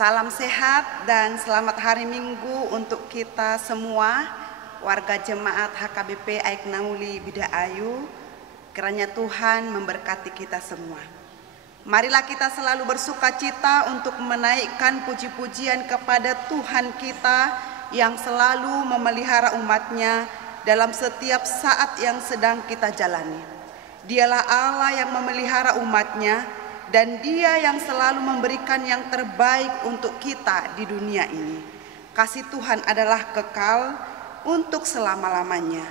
Salam sehat dan selamat hari Minggu untuk kita semua, warga jemaat HKBP Aik Nauli Bidaayu. Kiranya Tuhan memberkati kita semua. Marilah kita selalu bersuka cita untuk menaikkan puji-pujian kepada Tuhan kita yang selalu memelihara umatnya dalam setiap saat yang sedang kita jalani. Dialah Allah yang memelihara umatnya, dan Dia yang selalu memberikan yang terbaik untuk kita di dunia ini. Kasih Tuhan adalah kekal untuk selama-lamanya.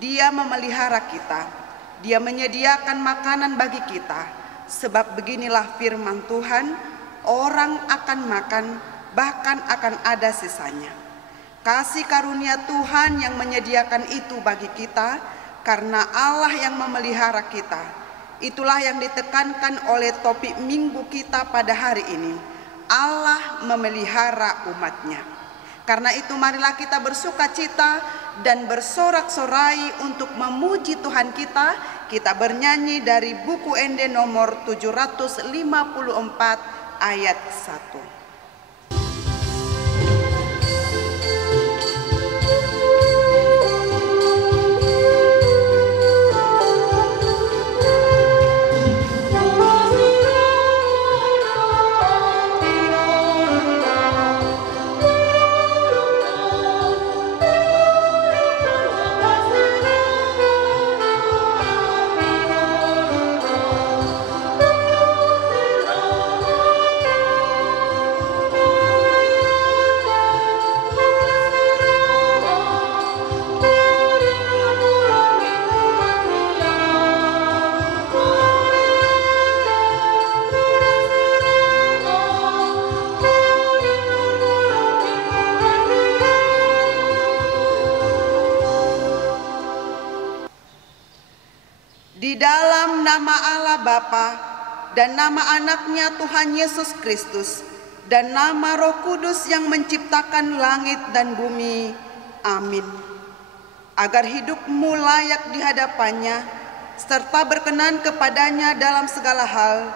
Dia memelihara kita. Dia menyediakan makanan bagi kita. Sebab beginilah firman Tuhan, orang akan makan, bahkan akan ada sisanya. Kasih karunia Tuhan yang menyediakan itu bagi kita, karena Allah yang memelihara kita. Itulah yang ditekankan oleh topik minggu kita pada hari ini. Allah memelihara umatnya. Karena itu marilah kita bersuka cita dan bersorak-sorai untuk memuji Tuhan kita. Kita bernyanyi dari buku Ende nomor 754 ayat 1. Di dalam nama Allah Bapa dan nama anaknya Tuhan Yesus Kristus dan nama Roh Kudus yang menciptakan langit dan bumi. Amin. Agar hidupmu layak di hadapannya serta berkenan kepadanya dalam segala hal,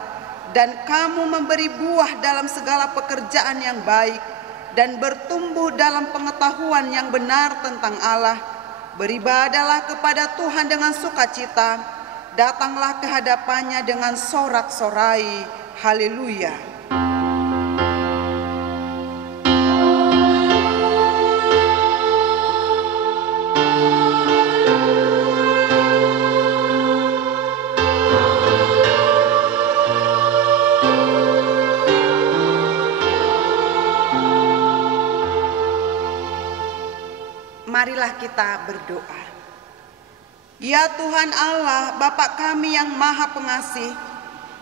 dan kamu memberi buah dalam segala pekerjaan yang baik dan bertumbuh dalam pengetahuan yang benar tentang Allah. Beribadahlah kepada Tuhan dengan sukacita. Datanglah ke hadapannya dengan sorak-sorai. Haleluya. Marilah kita berdoa. Ya Tuhan Allah, Bapa kami yang Maha Pengasih,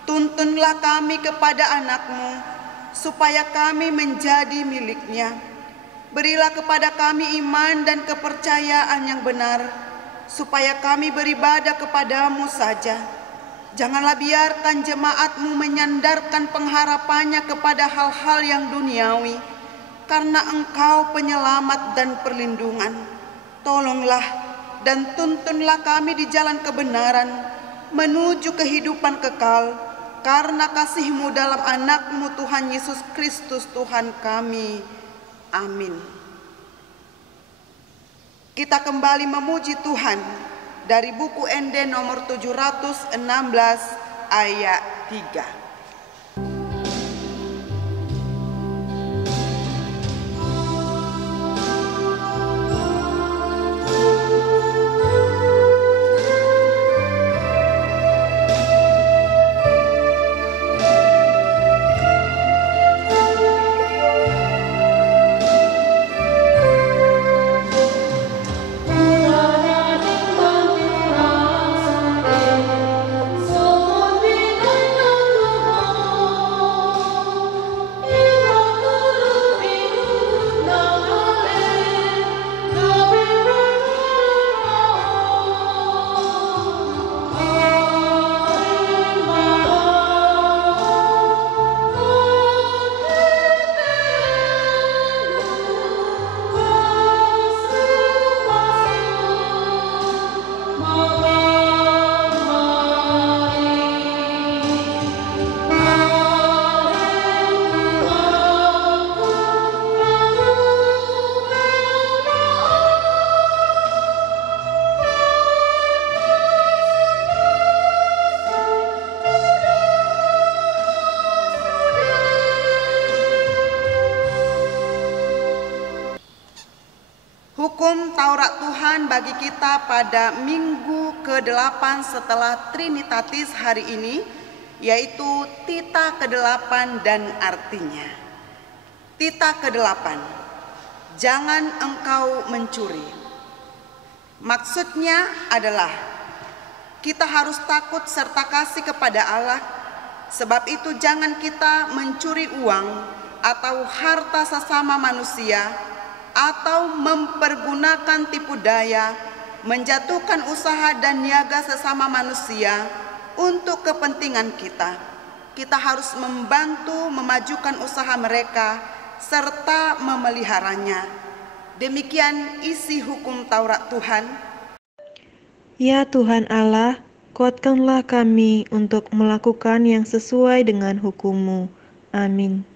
tuntunlah kami kepada anak-Mu, supaya kami menjadi milik-Nya. Berilah kepada kami iman dan kepercayaan yang benar, supaya kami beribadah kepadamu saja. Janganlah biarkan jemaat-Mu menyandarkan pengharapannya kepada hal-hal yang duniawi, karena Engkau penyelamat dan perlindungan. Tolonglah dan tuntunlah kami di jalan kebenaran menuju kehidupan kekal, karena kasih-Mu dalam anak-Mu Tuhan Yesus Kristus Tuhan kami. Amin. Kita kembali memuji Tuhan dari buku Ende nomor 716 ayat 3. Someone be bagi kita pada minggu ke-8 setelah Trinitatis hari ini, yaitu Tita ke-8 dan artinya. Tita ke-8, jangan engkau mencuri. Maksudnya adalah kita harus takut serta kasih kepada Allah. Sebab itu jangan kita mencuri uang atau harta sesama manusia, atau mempergunakan tipu daya, menjatuhkan usaha dan niaga sesama manusia untuk kepentingan kita. Kita harus membantu memajukan usaha mereka serta memeliharanya. Demikian isi hukum Taurat Tuhan. Ya Tuhan Allah, kuatkanlah kami untuk melakukan yang sesuai dengan hukum-Mu. Amin.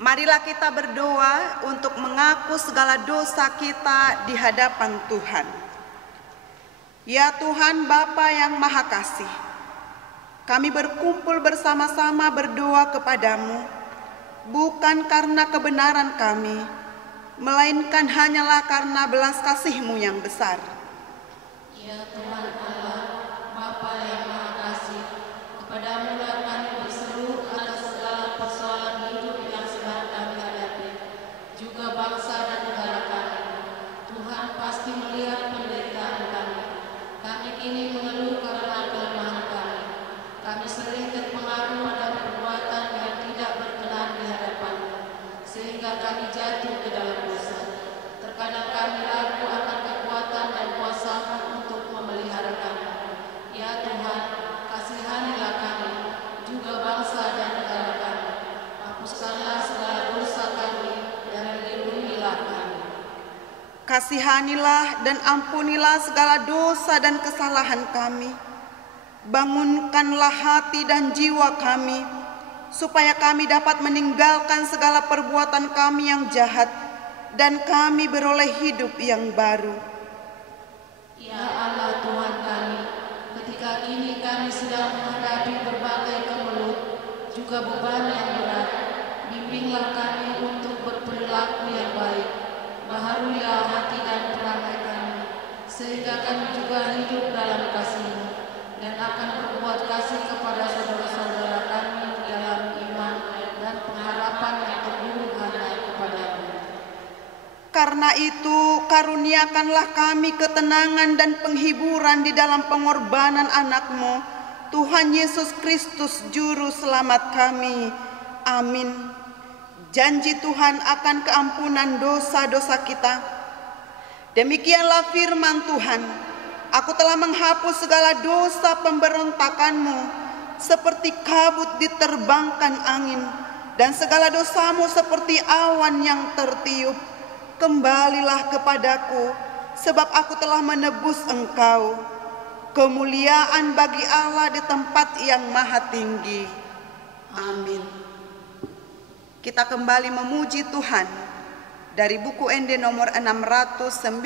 Marilah kita berdoa untuk mengaku segala dosa kita di hadapan Tuhan. Ya Tuhan Bapa yang Maha Kasih, kami berkumpul bersama-sama berdoa kepadamu, bukan karena kebenaran kami, melainkan hanyalah karena belas kasih-Mu yang besar. Ya Tuhan Allah, Bapa yang Maha Kasih, kepadamu lah kami berseru atas segala persoalan hidup yang sedang kami hadapi, juga bangsa dan negara kami. Tuhan pasti melihat penderitaan kami. Kami kini mengeluh karena kelemahan kami. Kami sering terpengaruh dan perbuatan yang tidak berkenan di hadapan-Mu, sehingga kami jatuh ke dalam dosa. Terkadang kami ragu akan kekuatan dan kuasa-Mu untuk memelihara kami. Ya Tuhan, kasihanilah kami, juga bangsa dan negara kami. Hapuskanlah segala dosa kami dan lindungilah kami. Kasihanilah dan ampunilah segala dosa dan kesalahan kami. Bangunkanlah hati dan jiwa kami, supaya kami dapat meninggalkan segala perbuatan kami yang jahat, dan kami beroleh hidup yang baru. Ya Allah Tuhan kami, ketika kini kami sedang menghadapi berbagai kemelut, juga beban yang berat, bimbinglah kami untuk berperilaku yang baik. Baharuilah hati dan perangai kami, sehingga kami juga hidup dalam kasih-Mu, dan akan berbuat kasih kepada saudara-saudara kami dalam iman dan pengharapan yang teguh hanya kepada-Mu. Karena itu, karuniakanlah kami ketenangan dan penghiburan di dalam pengorbanan anak-Mu, Tuhan Yesus Kristus, Juru Selamat kami. Amin. Janji Tuhan akan keampunan dosa-dosa kita. Demikianlah firman Tuhan, aku telah menghapus segala dosa pemberontakanmu, seperti kabut diterbangkan angin, dan segala dosamu seperti awan yang tertiup. Kembalilah kepadaku, sebab aku telah menebus engkau. Kemuliaan bagi Allah di tempat yang maha tinggi. Amin. Kita kembali memuji Tuhan dari buku ND nomor 695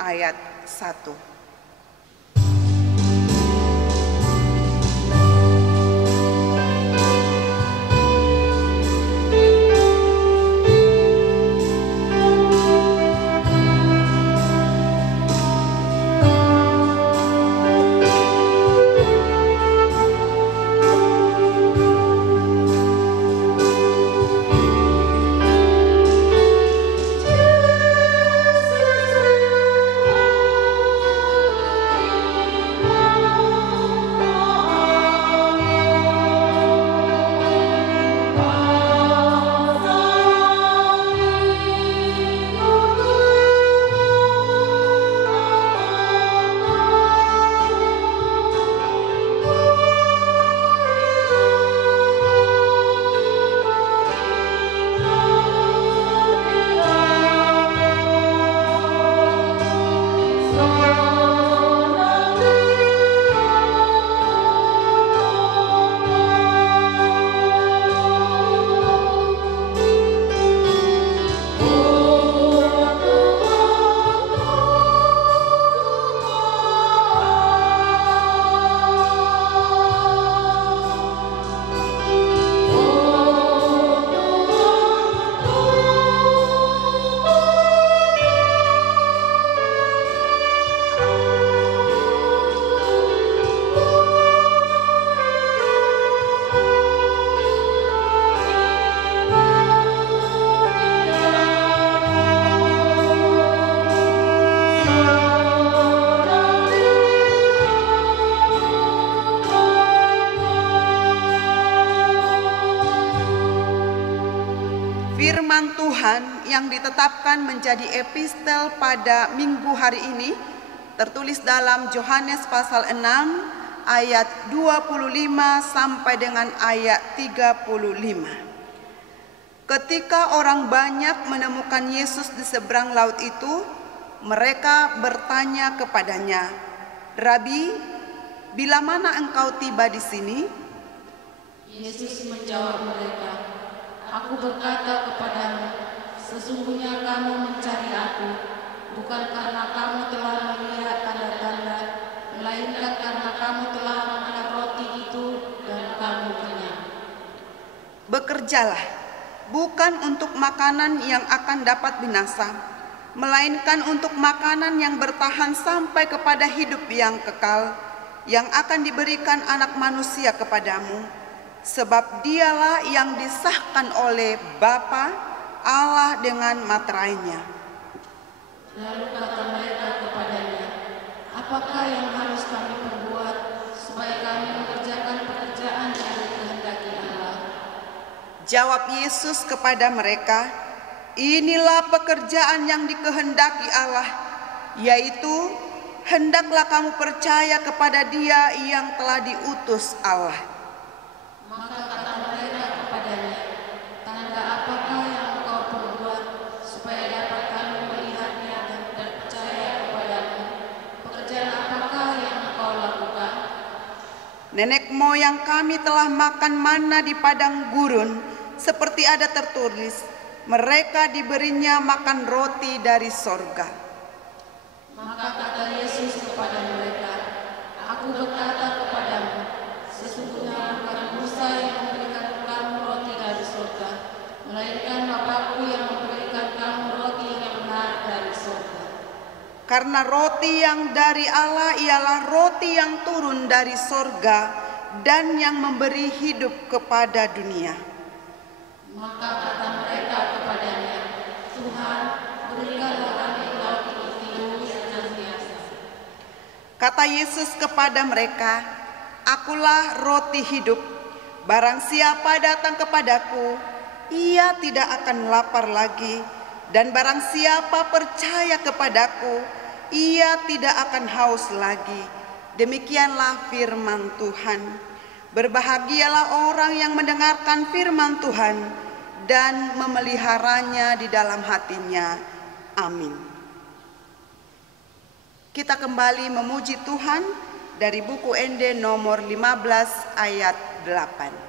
ayat 1. Tuhan yang ditetapkan menjadi epistel pada minggu hari ini tertulis dalam Yohanes pasal 6 ayat 25 sampai dengan ayat 35. Ketika orang banyak menemukan Yesus di seberang laut itu, mereka bertanya kepadanya, "Rabi, bila mana engkau tiba di sini?" Yesus menjawab mereka, "Aku berkata kepadamu, sesungguhnya kamu mencari aku, bukan karena kamu telah melihat tanda-tanda, melainkan karena kamu telah memakan roti itu dan kamu kenyang. Bekerjalah, bukan untuk makanan yang akan dapat binasa, melainkan untuk makanan yang bertahan sampai kepada hidup yang kekal, yang akan diberikan Anak Manusia kepadamu, sebab dialah yang disahkan oleh Bapa Allah dengan materainya." Lalu kata mereka kepadanya, "Apakah yang harus kami perbuat supaya kami mengerjakan pekerjaan yang dikehendaki Allah?" Jawab Yesus kepada mereka, "Inilah pekerjaan yang dikehendaki Allah, yaitu hendaklah kamu percaya kepada Dia yang telah diutus Allah." Maka kata mereka kepadanya, "Tanda apakah yang engkau perbuat supaya dapat kami melihatnya dan percaya kepadamu? Pekerjaan apakah yang engkau lakukan?" "Nenek moyang kami telah makan manna di padang gurun, seperti ada tertulis, mereka diberinya makan roti dari sorga." Maka kata Yesus kepada mereka, "Aku berkata kepadamu, sesungguhnya bukan Musa yang memberikan kamu roti dari surga, melainkan Bapa-Ku yang memberikan kamu roti yang benar dari surga. Karena roti yang dari Allah ialah roti yang turun dari sorga dan yang memberi hidup kepada dunia." Maka kata mereka kepadanya, "Tuhan, berikanlah kami roti itu senantiasa." Kata Yesus kepada mereka, "Akulah roti hidup. Barang siapa datang kepadaku, ia tidak akan lapar lagi. Dan barang siapa percaya kepadaku, ia tidak akan haus lagi." Demikianlah firman Tuhan. Berbahagialah orang yang mendengarkan firman Tuhan dan memeliharanya di dalam hatinya. Amin. Kita kembali memuji Tuhan dari buku ND nomor 15 ayat 8.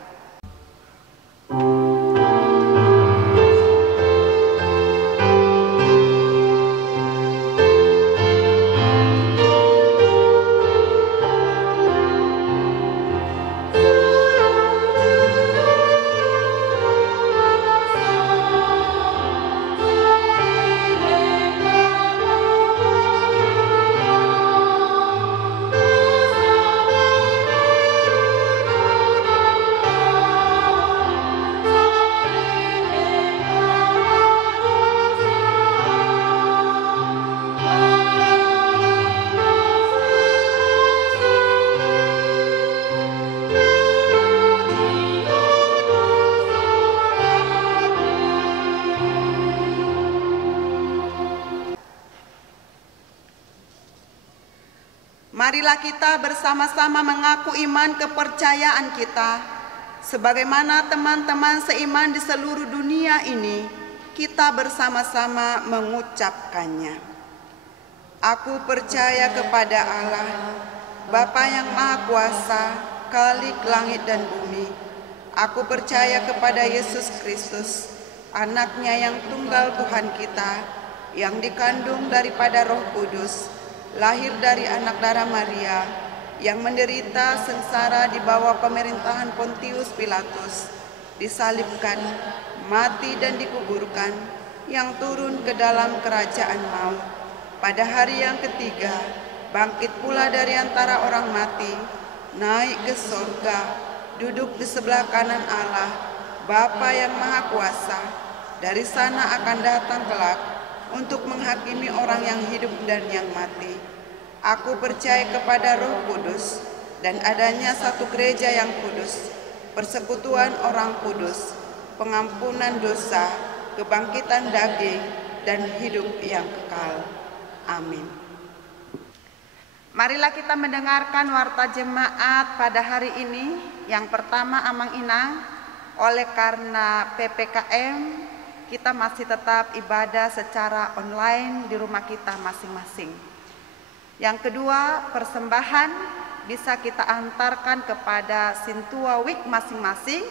Marilah kita bersama-sama mengaku iman kepercayaan kita. Sebagaimana teman-teman seiman di seluruh dunia ini, kita bersama-sama mengucapkannya. Aku percaya kepada Allah, Bapa yang Maha Kuasa, Khalik langit dan bumi. Aku percaya kepada Yesus Kristus, Anaknya yang tunggal Tuhan kita, yang dikandung daripada Roh Kudus, lahir dari anak darah Maria, yang menderita sengsara di bawah pemerintahan Pontius Pilatus, disalibkan, mati dan dikuburkan, yang turun ke dalam kerajaan maut. Pada hari yang ketiga, bangkit pula dari antara orang mati, naik ke surga, duduk di sebelah kanan Allah, Bapa yang Maha Kuasa. Dari sana akan datang kelak untuk menghakimi orang yang hidup dan yang mati. Aku percaya kepada Roh Kudus dan adanya satu gereja yang kudus, persekutuan orang kudus, pengampunan dosa, kebangkitan daging, dan hidup yang kekal. Amin. Marilah kita mendengarkan warta jemaat pada hari ini. Yang pertama, Amang Inang, oleh karena PPKM, kita masih tetap ibadah secara online di rumah kita masing-masing. Yang kedua, persembahan bisa kita antarkan kepada Sintua Week masing-masing,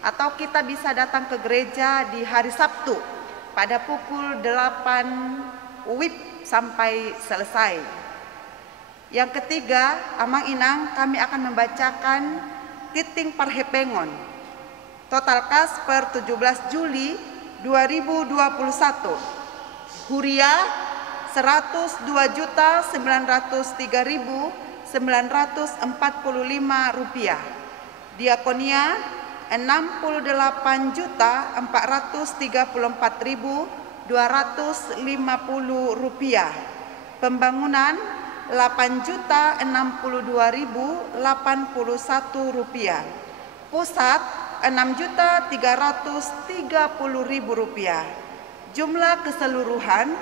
atau kita bisa datang ke gereja di hari Sabtu pada pukul 8 WIB sampai selesai. Yang ketiga, Amang Inang, kami akan membacakan Kiting Parhepengon. Total kas per 17 Juli 2021. Huria 102.903.945 rupiah. Diakonia 68.434.250 rupiah. Pembangunan 8.062.081 rupiah. Pusat 6.330.000 rupiah. Jumlah keseluruhan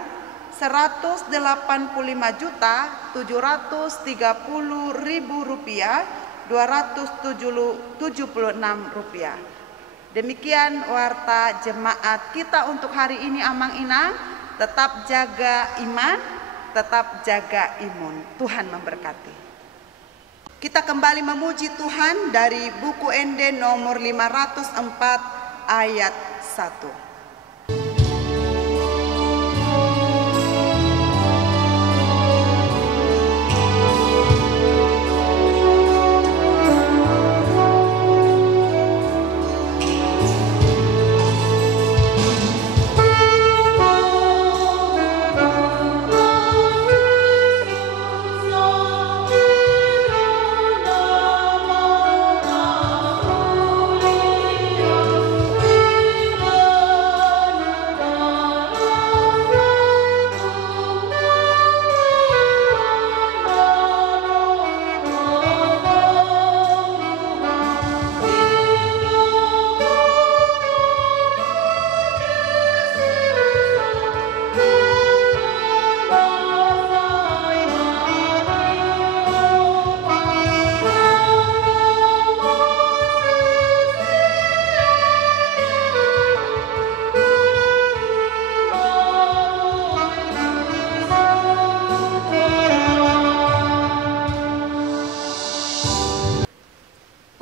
185.730.000 rupiah 276 rupiah. Demikian warta jemaat kita untuk hari ini, Amang Inang. Tetap jaga iman, tetap jaga imun. Tuhan memberkati. Kita kembali memuji Tuhan dari buku Ende nomor 504 ayat 1.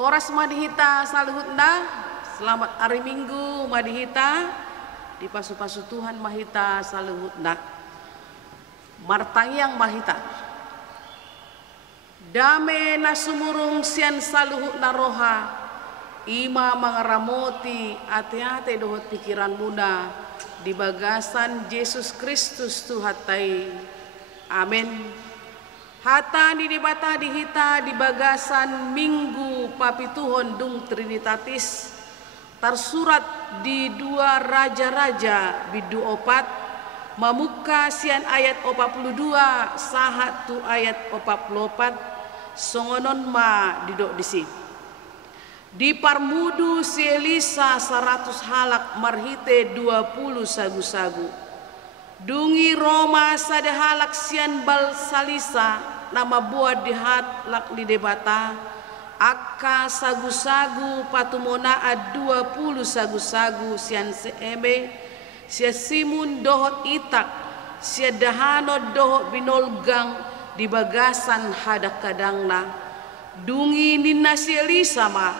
Horas Madihita Saluhutna, selamat hari Minggu Madihita, di pasu-pasu Tuhan Mahita Saluhutna, Martangyang Mahita. Dame nasumurung sian Saluhutna roha, ima mangaramoti ate-ate dohot pikiran muna, di bagasan Yesus Kristus Tuhatai. Amin. Hata di bata dihita di bagasan Minggu Papituhon dung Trinitatis, tersurat di 2 Raja-Raja bidu 4, mamuka sian ayat 42 sahat tu ayat 44, songonon ma didok disi. Di parmudu si Elisa 100 halak marhite 20 sagu-sagu. Dungi Roma sada halak sian bal salisa, nama buat dihat lak di debata, akka sagu-sagu patumona 20 sagu-sagu sian seeme, sia simun dohot itak, sia dahano dohot binolgang di bagasan hadak kadangna. Dungi nina si Elisa ma,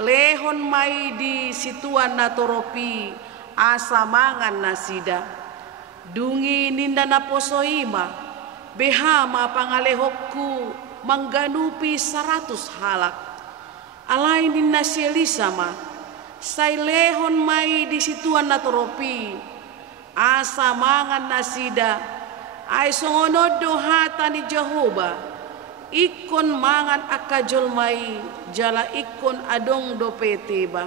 lehon mai di situan natoropi, asa mangan nasida. Dungi ninda naposoima, behama pangalehokku mangganupi 100 halak. Alai ninna si Elisa ma, say lehon mai di situan natoropi, asa mangan nasida, ay songonodo hata ni Jehovah, ikon mangan akajol mai, jala ikon adong dopete ba.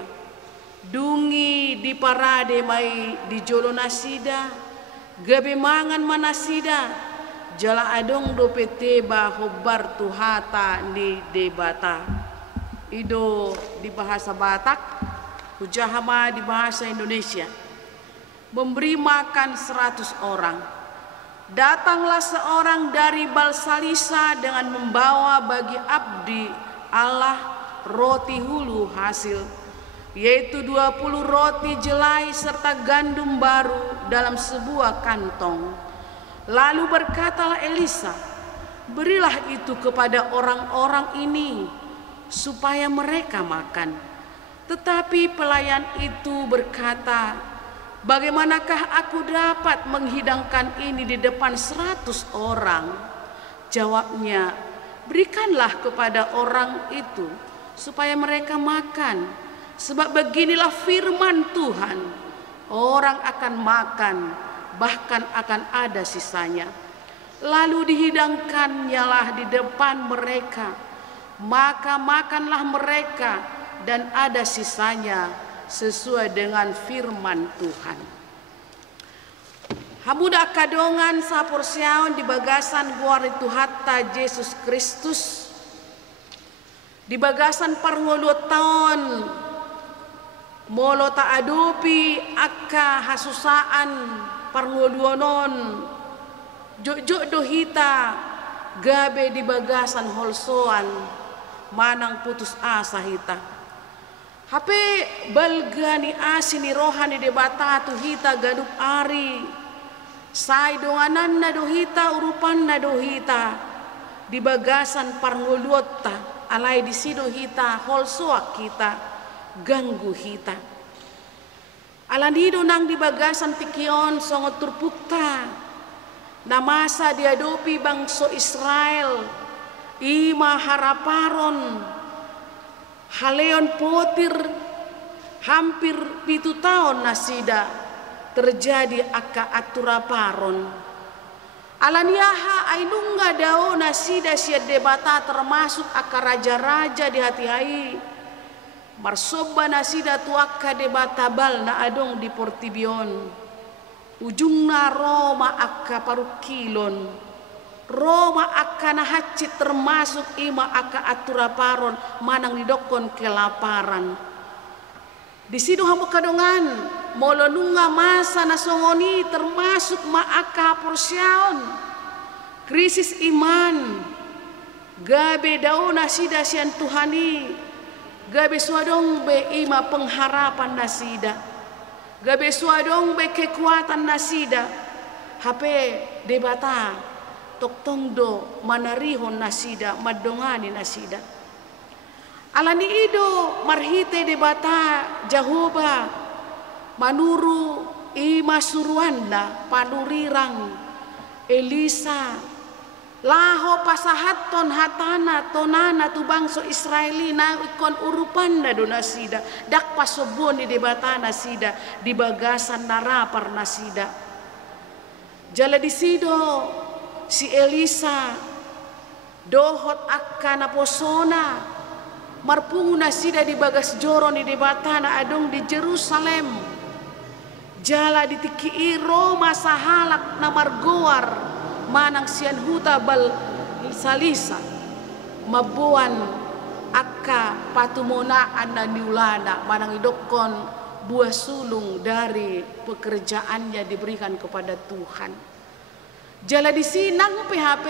Dungi di parade mai di jolo nasida, gabi mangan manasida, jala adong dopete ba hobar tuhata ni debata. Ido di bahasa Batak, hujahama di bahasa Indonesia. memberi makan 100 orang. Datanglah seorang dari Balsalisa dengan membawa bagi abdi Allah roti hulu hasil, yaitu 20 roti jelai serta gandum baru dalam sebuah kantong. Lalu berkatalah Elisa, berilah itu kepada orang-orang ini supaya mereka makan. Tetapi pelayan itu berkata, bagaimanakah aku dapat menghidangkan ini di depan 100 orang? Jawabnya, berikanlah kepada orang itu supaya mereka makan. Sebab beginilah firman Tuhan, orang akan makan, bahkan akan ada sisanya. Lalu dihidangkannyalah di depan mereka, maka makanlah mereka dan ada sisanya sesuai dengan firman Tuhan. Hamuda kadongan saporsiaon di bagasan guari Tuhatta Yesus Kristus, di bagasan parngolo tahun molo ta adopi akka hasusaan parngoluonon jok dohita gabe di bagasan holsoan manang putus asa hita. Hape balgani asini rohani debata tu hita gadup ari sai donganan na dohita urupan na dohita di bagasan parngoluotta alai di sido hita holsoak kita ganggu hita. Alanido nang di bagasan tikion songot turpukta namasa diadopi bangso Israel ima haraparon haleon potir hampir 7 tahun nasida terjadi aka aturaparon. Alaniaha ainunga dao nasida sia debata termasuk aka raja-raja di hati hai marsoba nasida tuaka debata bal na adong di Portibion ujungna Roma akka parukilon Roma akka nahacit termasuk ima akka aturaparon manang didokon kelaparan. Di situ hamu kadongan molonunga masa nasongoni termasuk ma akka porsiaon krisis iman gabe dauna sida sian Tuhani gabe suadong be ima pengharapan nasida gabe suadong be kekuatan nasida hape debata toktongdo manarihon nasida madongani nasida alani ido marhite debata Jahoba manuru ima suruanda panurirang Elisa laho pasahaton hatana tonana tu bangso Israeli na ikon urupan na do nasida dak pasobon di debata nasida di bagasan narapar nasida jala di sido si Elisa dohot akka na posona marpungu nasida di bagas joron di debata na adong di Jerusalem jala di tiki Roma sahalak na margoar manang sian huta bal salisa mabuan akka patumonaan na niulana manang idokon buah sulung dari pekerjaannya diberikan kepada Tuhan. Jala di sinang PHP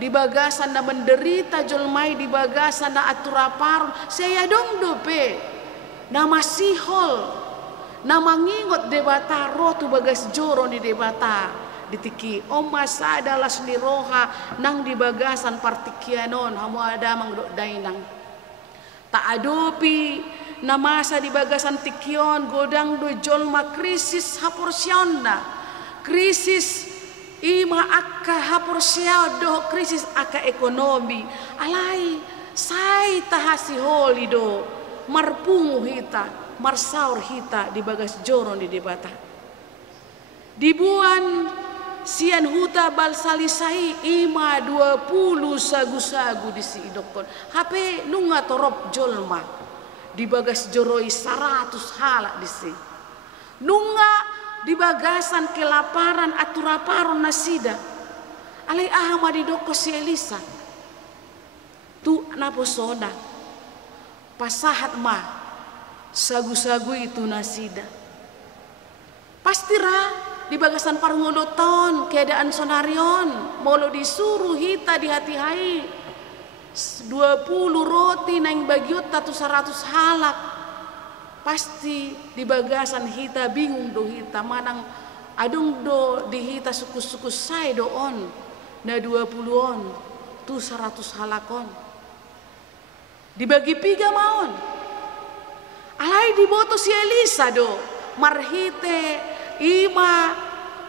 di bagasan na menderita jolmai di bagasan na aturaparon saya dong dope na masihol na mangingot debata rotu bagas joron di debata ditiki omasa adalah seni roha nang di bagasan partikianon hamu ada mangdok dainang tak adopi namasa di bagasan tikion godang do jolma krisis haporsionna krisis ima akka haporsiao do krisis akka ekonomi alai sai tahasi holi do marpungu hita marsaur hita di bagas joron di debata dibuan sian huta balsalisai ima 20 sagu-sagu di si dokon HP nunga torop jolma di bagas joroi 100 halak di si nunga di bagasan kelaparan aturaparon nasida alai ahama di doko si Elisa tu naposoda pasahat ma sagu-sagu itu nasida Pastira di bagasan parnguluton keadaan sonarion molo disuruh hita di hati hai 20 roti naing bagiut tatu 100 halak. Pasti di bagasan hita bingung do hita manang adung do di hita sukus-sukus say do on na 20 on tu 100 halakon dibagi piga maon alai diboto si Elisa do marhite ima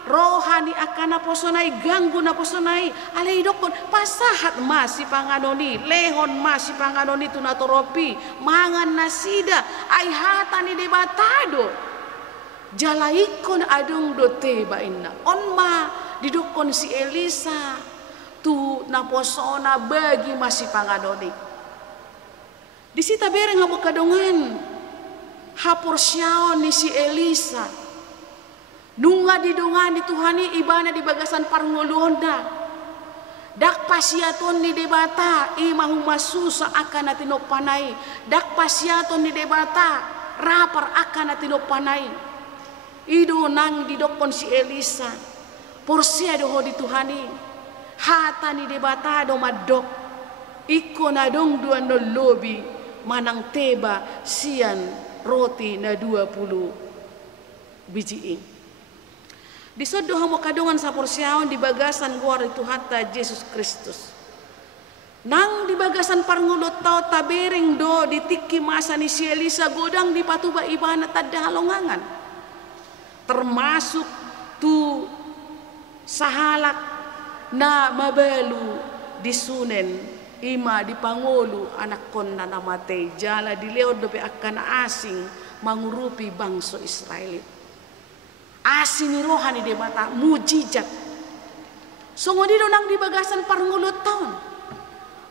rohani akan naposonai ganggu naposonai alai dokon pasahat masih panganoni lehon masih panganoni tunatoropi mangan nasida ai hatani debatado jalaikon adung dote ba inna onma didokon si Elisa tu naposona bagi masih panganoni disita bereng habo kadongan hapor syaon ni si Elisa nunga didongani Tuhani ibana di bagasan parngolonda dak pasiaton ni debata imahu masusa akan natinok panai dak pasiaton ni debata rapar akan natinok panai ido nang didokon si Elisa porsia doho di Tuhani hata ni debata do madok iko na dong dua no lobi manang teba sian roti na 20 bijiing disodoh mo kadungan sa porsyaon di bagasan guar itu hatta Yesus Kristus nang di bagasan parngulot tao tabering do ditiki masa ni si Elisa godang di patuba ibana tadda halongangan termasuk tu sahalak na mabalu disunen ima di pangulu anak kon na namatay jala di leod dope akan asing mangurupi bangsa Israelit asini rohani de mata mujizat songodido nang di bagasan parngulot taon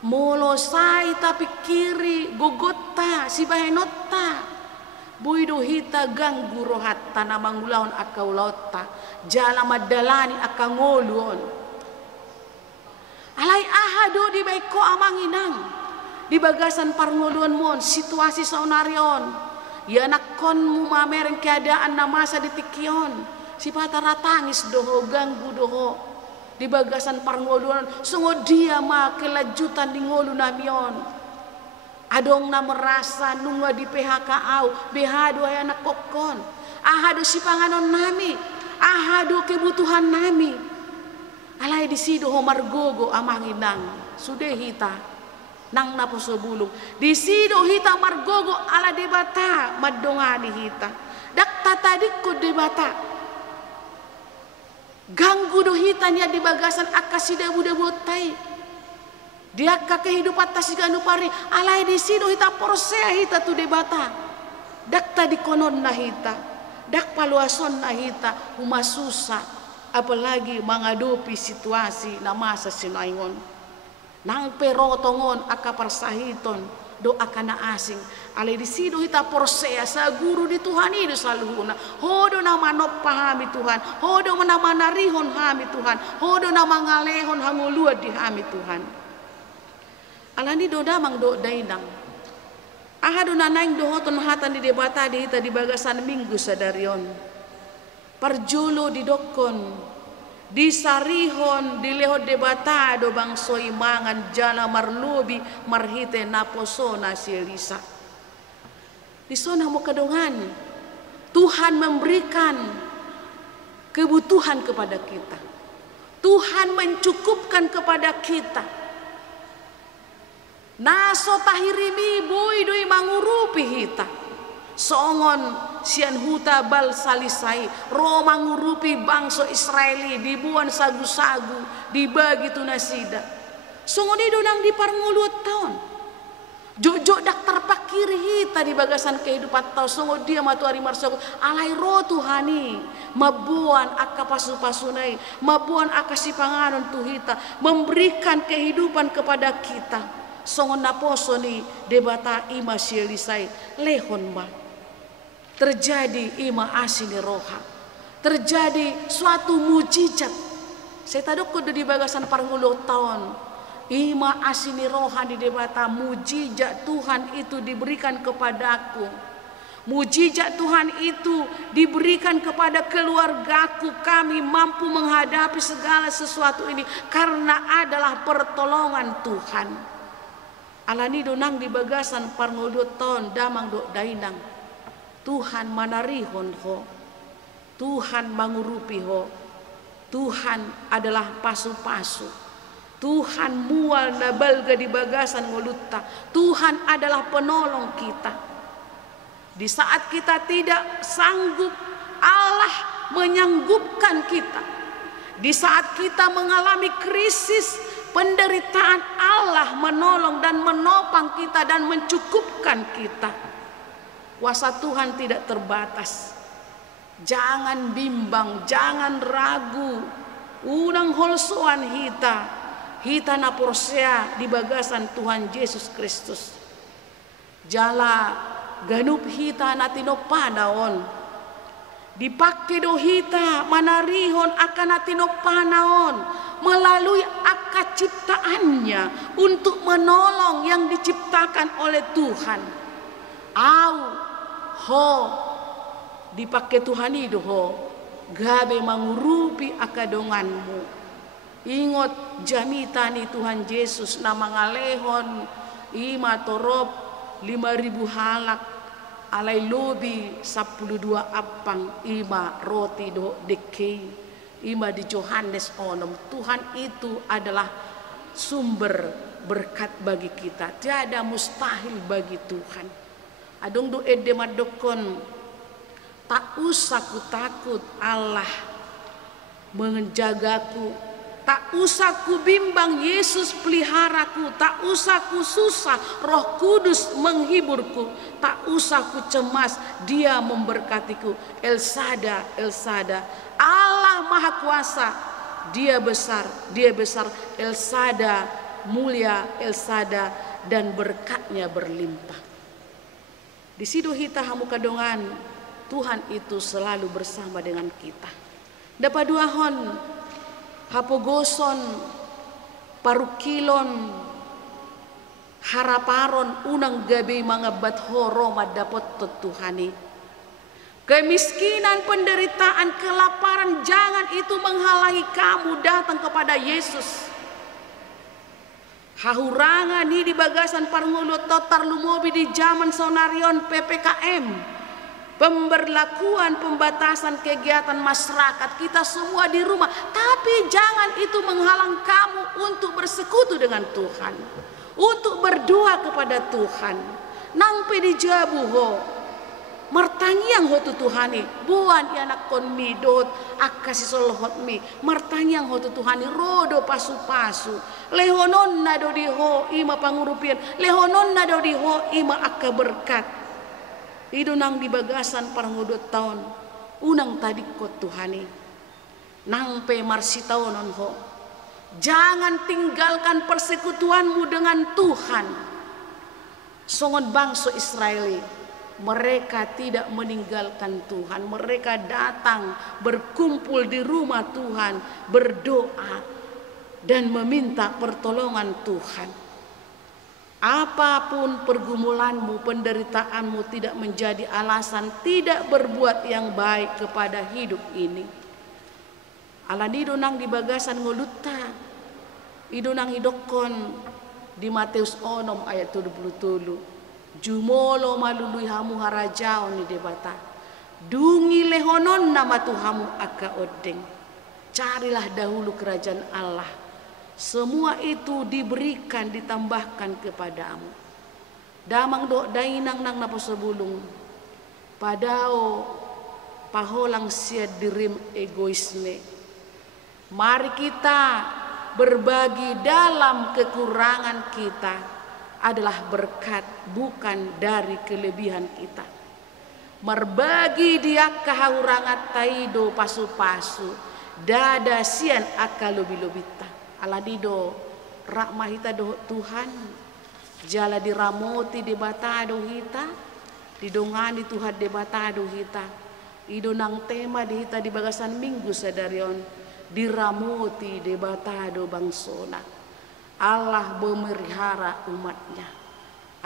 molo sai tapi kiri gogota si bahenota buido hita ganggu rohat tanah mangulaon akau lauta jala madalani akangoluon alai ahado di baiko amanginang di bagasan parnguluon mon situasi saunarion ya nakon mu mamereng keadaan na masa ditikion si patara tangis doho ganggu doho di bagasan parngoluan sungo dia ma kelajutan di ngolu namion adong na merasa nunga di PHK au behado ay anak kokon ahado si panganon nami ahado kebutuhan nami alay di sido ho margogo amanginang sude hita nang naposo bulong di sido hita margogo ala debata madongani hita dak tatadik ko debata ganggu do hitanya di bagasan akasida buda botai dia ka kehidupan tasiganu pari alai di sido hita porsea hita tu debata dak tadi konon na hita dak paluason na hita umasusa apalagi menghadapi situasi na masa sinaingon nang perotongon akaparsahiton do akana asing alai di sido hita porsea sa guru di Tuhan itu saluhuna hodo na manop pahami Tuhan hodo na manarihon hami Tuhan hodo na mangalehon hangulua di hami Tuhan alani do damang do dainang ahado na naing do hoton hatan di debata di hita di bagasan minggu sadarion parjolo di dokon di sarihon di lehod debata do bangso imangan jala marlubi marhite naposona si Elisa di sona mo kadongan Tuhan memberikan kebutuhan kepada kita Tuhan mencukupkan kepada kita naso tahirimi boy doi mangurupi hita songon sian huta bal salisai ro mangurupi bangso Israeli dibuan sagu-sagu dibagi tunasida songon itu nang di parnguluot taon jojo dak terpakiri hita di bagasan kehidupan tau songon dia matuari marsogo alai ro Tuhani mabuan aka pasu-pasunai mabuan aka sipanganon tu hita memberikan kehidupan kepada kita songon naposo ni debata ima sielisai lehon ma terjadi ima asini roha terjadi suatu mujizat saya tadok kudu di bagasan parnguluh tahun ima asini roha di debata mujizat Tuhan itu diberikan kepadaku Mujizat Tuhan itu diberikan kepada keluargaku. Kami mampu menghadapi segala sesuatu ini karena adalah pertolongan Tuhan. Alani donang di bagasan parngodot ton damang do dainang. Tuhan manarihon ho. Tuhan mangurupi ho. Tuhan adalah pasu-pasu. Tuhan mual nabalga di bagasan ngolutta. Tuhan adalah penolong kita. Di saat kita tidak sanggup, Allah menyanggupkan kita. Di saat kita mengalami krisis, penderitaan, Allah menolong dan menopang kita dan mencukupkan kita. Kuasa Tuhan tidak terbatas. Jangan bimbang, jangan ragu. Unang holsoan hita na porsea di bagasan Tuhan Yesus Kristus. Jala ganup hita natino panaon. Dipakai do hita manarihon akan natino panaon melalui akad ciptaannya untuk menolong yang diciptakan oleh Tuhan. Au ho dipakai Tuhan itu ho gabe mangurupi akadonganmu. Ingot jamitani Tuhan Yesus nama ngalehon ima torop 5.000 halak alai lobi 12 apang ima roti do dekei ima di Yohanes onom. Tuhan itu adalah sumber berkat bagi kita. Tiada mustahil bagi Tuhan. Adong do ede madokon tak usah ku takut, Allah menjagaku. Tak usah ku bimbang, Yesus peliharaku. Tak usah ku susah, Roh Kudus menghiburku. Tak usah ku cemas, Dia memberkatiku. El Sada, El Sada, Allah Maha Kuasa. Dia besar, Dia besar. El Sada, mulia El Sada, dan berkatnya berlimpah. Di sido hita hamu kadongan, Tuhan itu selalu bersama dengan kita. Dapat duahon hapogoson parukilon haraparon unang gabi mga bathoro madapot Tuhani. Kemiskinan, penderitaan, kelaparan, jangan itu menghalangi kamu datang kepada Yesus. Hahurangan ni di bagasan parngulot totar lumobi di zaman sonarion PPKM. Pemberlakuan pembatasan kegiatan masyarakat, kita semua di rumah, tapi jangan itu menghalang kamu untuk bersekutu dengan Tuhan, untuk berdoa kepada Tuhan. Nang pedi jabu ho martangiang ho tu Tuhani buan anak kon mi dot akasi solohot mi martangiang ho tu Tuhani rodo pasu-pasu lehonon na do di ho ima pangurupian lehonon na do di ho ima akka berkat. Itu nang di bagasan parangudot tahun unang tadi ko Tuhani nang pe marsi taonon ho. Jangan tinggalkan persekutuanmu dengan Tuhan. Songon bangsa Israeli, mereka tidak meninggalkan Tuhan. Mereka datang berkumpul di rumah Tuhan, berdoa dan meminta pertolongan Tuhan. Apapun pergumulanmu, penderitaanmu tidak menjadi alasan tidak berbuat yang baik kepada hidup ini. Alanido nang di bagasan ngolutta, ido nang idokon di Matius 6 ayat 27. Jumolo malului hamu harajao ni debata. Dungi lehonon nama Tuhamu aka odeng. Carilah dahulu kerajaan Allah. Semua itu diberikan, ditambahkan kepadamu. Damang do dainang nang napo sebulung. Padao paholang sia dirim egoisme. Mari kita berbagi dalam kekurangan kita adalah berkat, bukan dari kelebihan kita. Merbagi dia kahurangat taido pasu-pasu. Dada sian akalobi-lobita. Aladido rakmahita do Tuhan jala diramoti di batado hita didongani Tuhan di batado hita ido nang tema di hita di bagasan minggu sadarion diramoti di batado bangsona. Allah memelihara umatnya.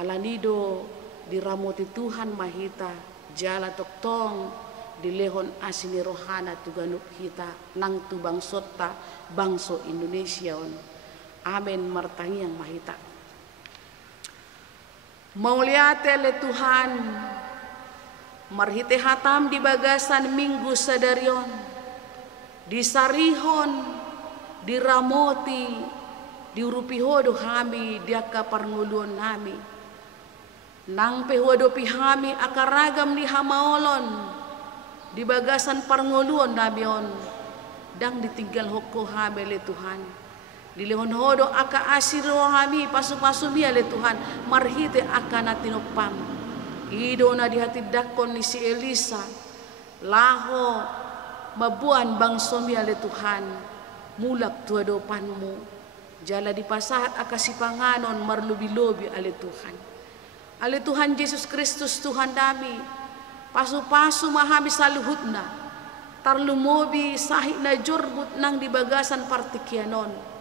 Aladido diramoti Tuhan mahita jala toktong dilehon asini rohana tu ganuk kita nang tu bangsota bangso Indonesia on. Amin martangi yang mahita. Mauliate le Tuhan marhite hatam di bagasan minggu sadarion di sarihon di ramoti di urupihodo hami diaka parnguluon nami nang pehodo pihami akaragam di hamaolon di bagasan parnguluon nabion dang ditinggal hoko hame le Tuhan di lehon hodo aka asiro hami pasu-pasu mia le Tuhan marhite aka natinopam ido na di hati dakon ni si Elisa laho mabuan bangso mia le Tuhan mulak tuado panmu jala di pasahat aka sipanganon marlubi-lobi ale Tuhan Yesus Kristus Tuhan kami pasu-pasu mahami saluhutna tarlumobi sahik na jorbut nang di bagasan partikianon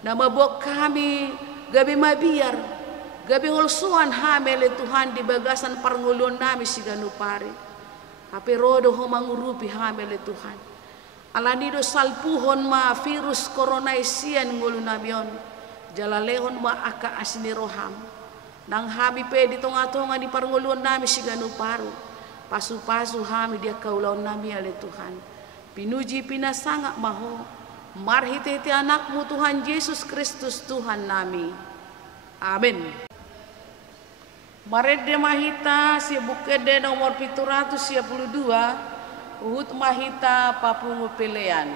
na mabok kami gabi mabiar gabi holsuan hamele Tuhan di bagasan parngulon nami siganupari tapi rodo ho mangurupi hamele Tuhan alanido salpuhon ma virus corona isian ngulu nabion jalalehon ma aka asini roham nang hami pe di tonga-tonga di parngulon nami siganuparu pasu-pasu hami dia kaulaon nami ale Tuhan pinuji pinasangak maho marhite anakmu Tuhan Yesus Kristus Tuhan nami. Amin. Marede mahita si bukede nomor 752 uhut mahita papungu pelean.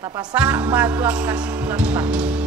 Tapasah matua kasih lantang.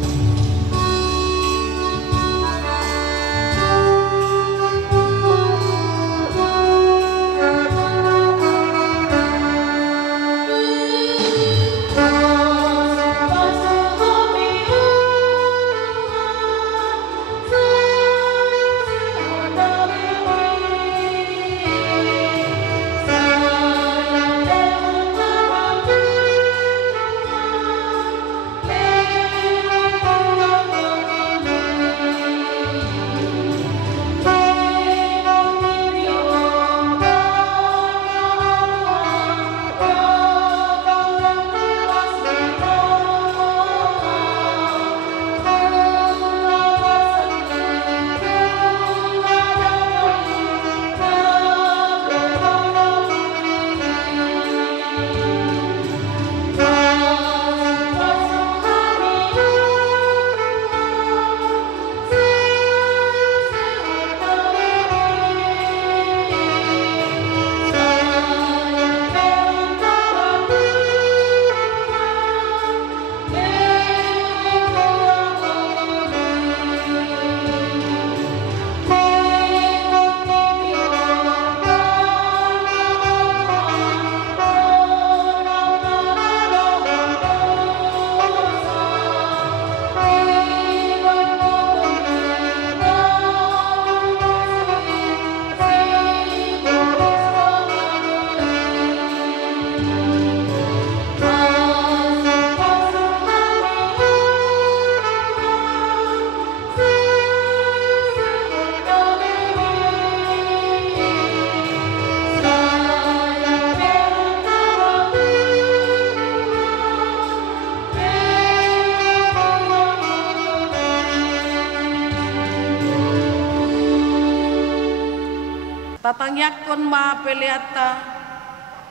Tatangyakon ma peleata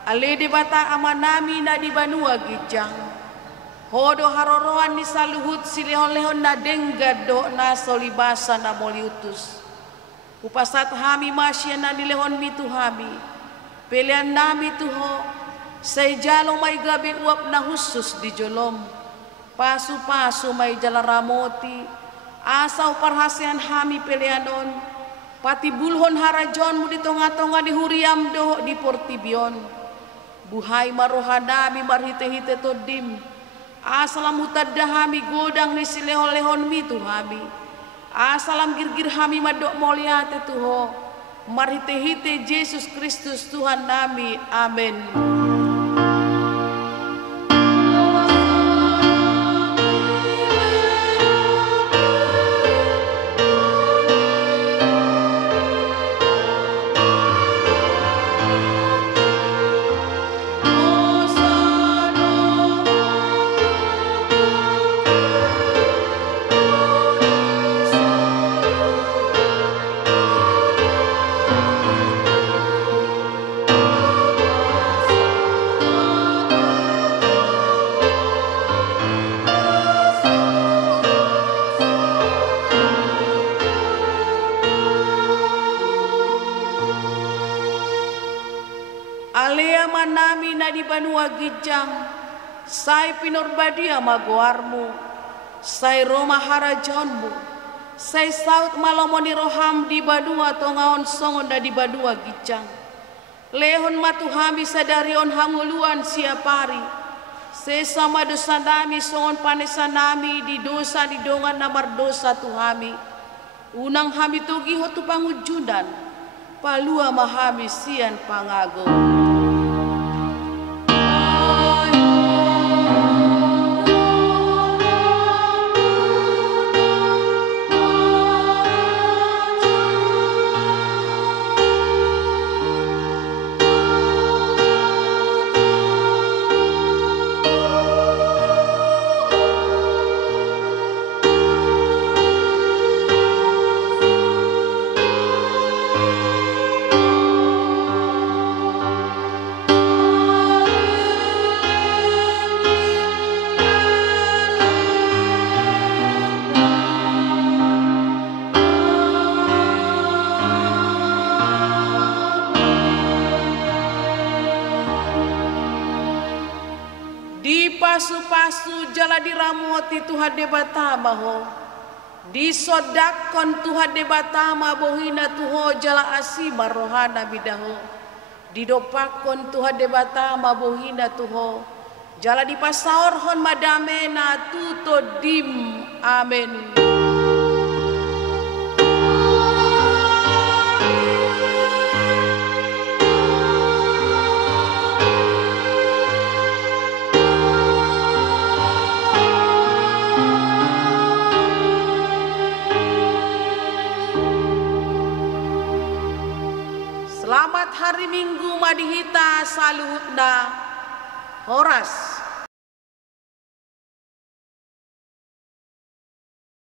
ale di bata amanami na di banua gijang hodo haroroan ni saluhut silehon-lehon na denggado na solibasa na moliutus upasat hami masya na nilehon mitu hami pelean nami tuho say jalo may gabi uap na husus di jolom pasu-pasu may jalaramoti asaw parhasian hami peleanon pati bulhon harajon mu di tonga-tonga di huriam do di portibion buhay marohanami marhite-hite todim asalam hutadahami godang ni silehon-lehon mitu hami asalam girgir hami madok moliate tuho marhite-hite Yesus Kristus Tuhan nami. Amin. di Banua Gijang, sai Pinorbadia Magoarmu, sai Roma Harajonmu, sai Saut Malomoni Roham di Banua Tongaon Songon da di Banua Gijang. Lehon matuhami sadarion hanguluan siapari, sesama dosa nami songon panesa nami di dosa di dongan namar dosa tuhami. Unang hami tugi hotu pangujudan, palua mahami sian pangago. Pasu-pasu jala diramuoti Tuhan debatama ho, disodakon Tuhan debatama bohina tuho jala asima rohana bidaho, didopakon Tuhan debatama bohina tuho jala dipasaorhon madamena tuto dim. Amin. Selamat hari Minggu madihita saluhutna Horas